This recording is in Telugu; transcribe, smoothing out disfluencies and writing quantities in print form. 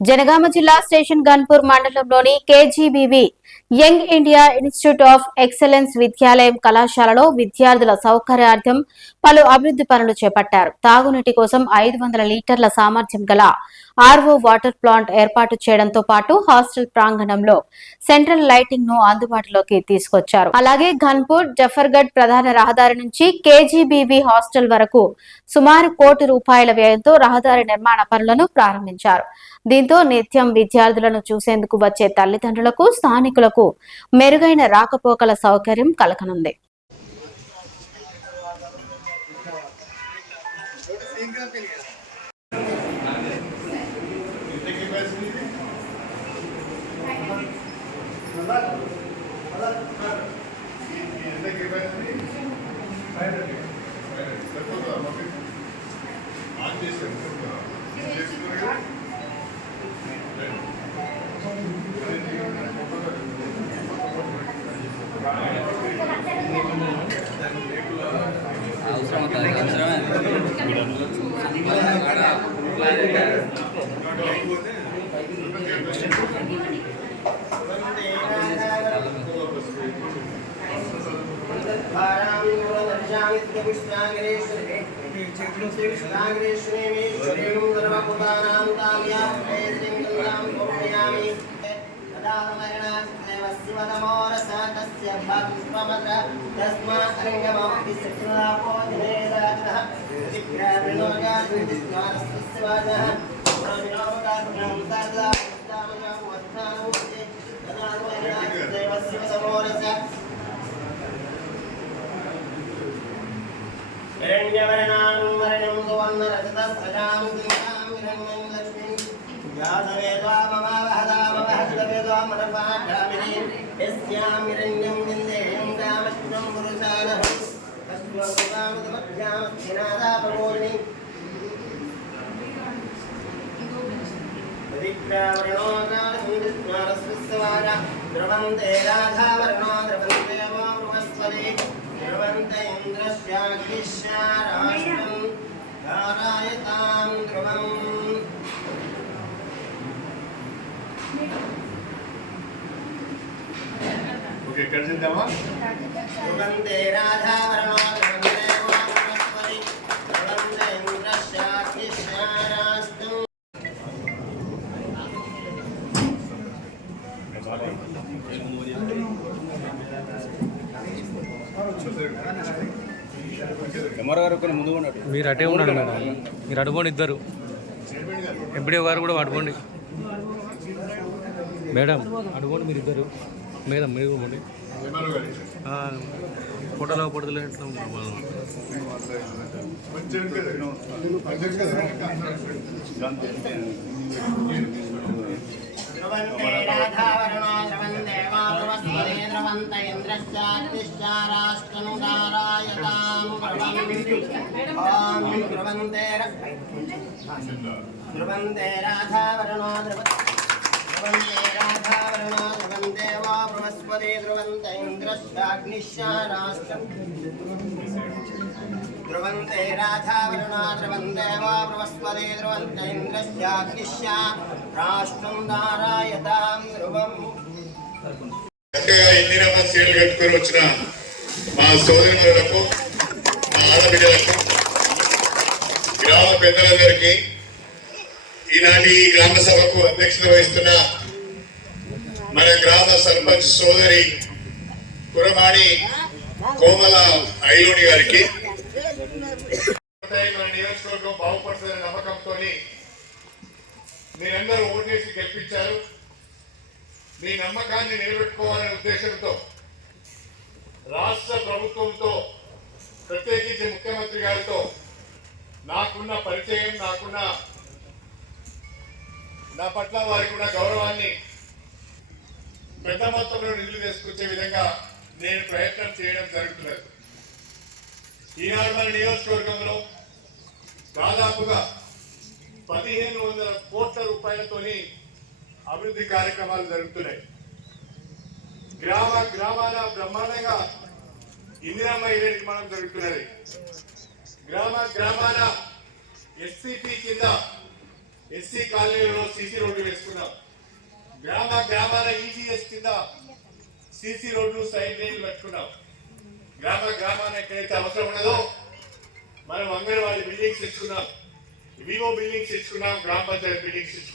జనగామ జిల్లా స్టేషన్ గన్పూర్ మండలంలోని KGBV young India institute of excellence విద్యాలయం కళాశాలలో విద్యార్థుల సౌకర్యార్థం పలు అభివృద్ధి పనులు చేపట్టారు. తాగునీటి కోసం 500 లీటర్ల సామర్థ్యం గల ఆర్ఓ వాటర్ ప్లాంట్ ఏర్పాటు చేయడంతో పాటు హాస్టల్ ప్రాంగణంలో సెంట్రల్ లైటింగ్ ను అందుబాటులోకి తీసుకొచ్చారు. అలాగే గన్పూర్ జఫర్గఢ్ ప్రధాన రహదారి నుంచి కేజీబీవీ హాస్టల్ వరకు సుమారు ₹1 కోటి వ్యయంతో రహదారి నిర్మాణ పనులను ప్రారంభించారు. దీంతో నిత్యం విద్యార్థులను చూసేందుకు వచ్చే తల్లిదండ్రులకు, స్థానికులకు మెరుగైన రాకపోకల సౌకర్యం కలగనుంది. మీరు అటే ఉన్నాడు మేడం, మీరు అడుకోండి, ఇద్దరు ఎంపీడీ గారు కూడా అడుకోండి మేడం, అడుకోండి మీరు ఇద్దరు. మేడం మీరు కూడా ఫోటోలో ఫోటోలు ध्रुवन्ते राधावरुणा ध्रुवन्ते वा बृहस्पति ध्रुवन्ते इंद्रश्चाग्निश्च राष्ट्रं धारयतां ध्रुवम् ఇందిరమ్మ సీలు కట్టుకొని వచ్చిన మా సోదరులకు, మా ఆడబిడ్డలకు, గ్రామ పెద్దలందరికీ, ఈనాటి ఈ గ్రామ సభకు అధ్యక్షత వహిస్తున్న మన గ్రామ సర్పంచ్ సోదరి కురమాణి కోమల ఐలోని గారికి, మన నియోజకవర్గం బాగుపడుతుందనే నమ్మకంతో మీరందరూ ఓటేసి గెలిపించారు. మీ నమ్మకాన్ని నిలబెట్టుకోవాలనే ఉద్దేశంతో రాష్ట్ర ప్రభుత్వంతో, ప్రత్యేకించి ముఖ్యమంత్రి గారితో నాకున్న పరిచయం, నా పట్ల వారికి ఉన్న గౌరవాన్ని పెద్ద మొత్తంలో నిధులు తీసుకొచ్చే విధంగా నేను ప్రయత్నం చేయడం జరుగుతున్నది. ఈనాడు మన నియోజకవర్గంలో దాదాపుగా 1500 కోట్ల రూపాయలతోని అభివృద్ధి కార్యక్రమాలు జరుగుతున్నాయి. గ్రామాల బ్రహ్మాండంగా ఇందిరమ్మ ఇళ్ల నిర్మాణం జరుగుతున్నది. గ్రామాల ఎస్సీపీ కింద ఎస్సీ కాలనీలో సీసీ రోడ్లు వేసుకున్నాం. గ్రామాల ఈజీఎస్ కింద సీసీ రోడ్లు సైడ్ లైన్లు కట్టుకున్నాం. గ్రామాన ఎక్కడైతే అవసరం ఉన్నదో మనం అంగన్వాడీ బిల్డింగ్స్ ఇచ్చుకున్నాం, వివో బిల్డింగ్స్ ఇచ్చుకున్నాం, గ్రామ పంచాయతీ బిల్డింగ్స్ ఇచ్చుకున్నాం.